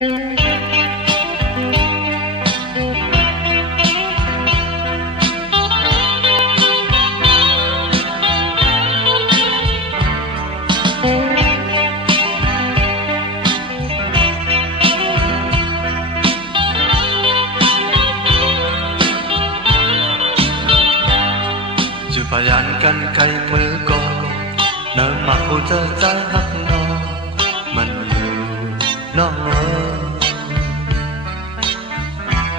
Dù phải ăn canh cây mới có nơi mà cô chơi trái hắt nó mình nhiều nó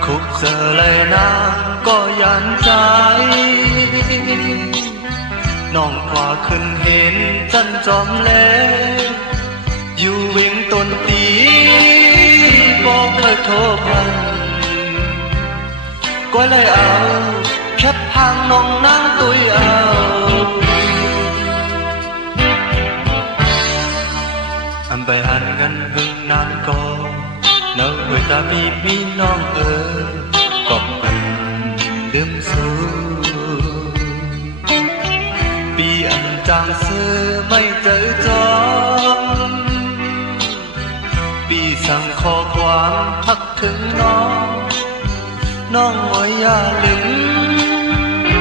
khúc giờ lại nàng có dàn tráiน้องกว่าขึ้นเห็นจันจอมเล่อยู่เวียงต้นตีบอกเคยโทรพันก็เลยเอาแคบทางน้องนางตุยเอาอันไปหันกันหึงนานก็เนื้อเวตาบีมีน้องก็เป็นลืมสู้ปีอันจางเสือไม่เจอจอมปีสั่งขอความพักถึงน้องไว้อย่าลื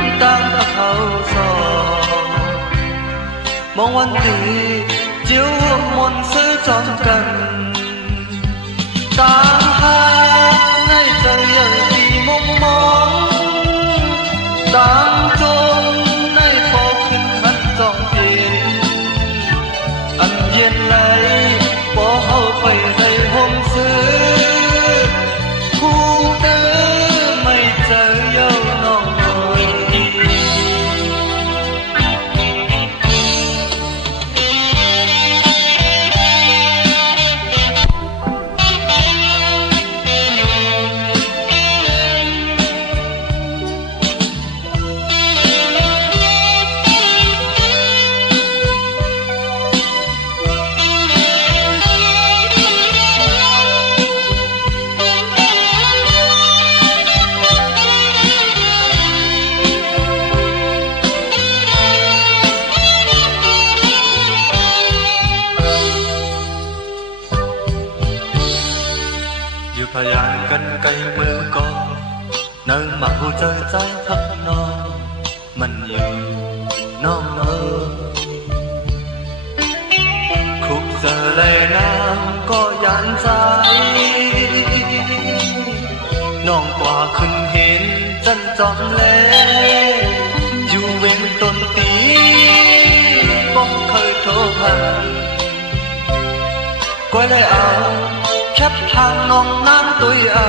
มตามเขาสอนมองวันตีเจียวมนซื้อจอมกันตามหาให้ใจอย่างที่มองตามจนให้พอขึ้นขันจองเพียนอันเย็นไหลบ่เอาไปให้ห่มซื้อผู้เดิมไม่เจอเย้าน้องเอ๋ยอยู่พยานกันไกลมือก่อนเนิ่งมาหูเจอใจพักนอนมันอยู่น้องคุกเจอเลยน้ำก็ยันใจน้องกว่าขึ้นเห็นจันจอมเล่อยู่เวงต้นตีบอกเคยโทรพันก็เลยเอาแคบทางน้องน้ำตุยเอา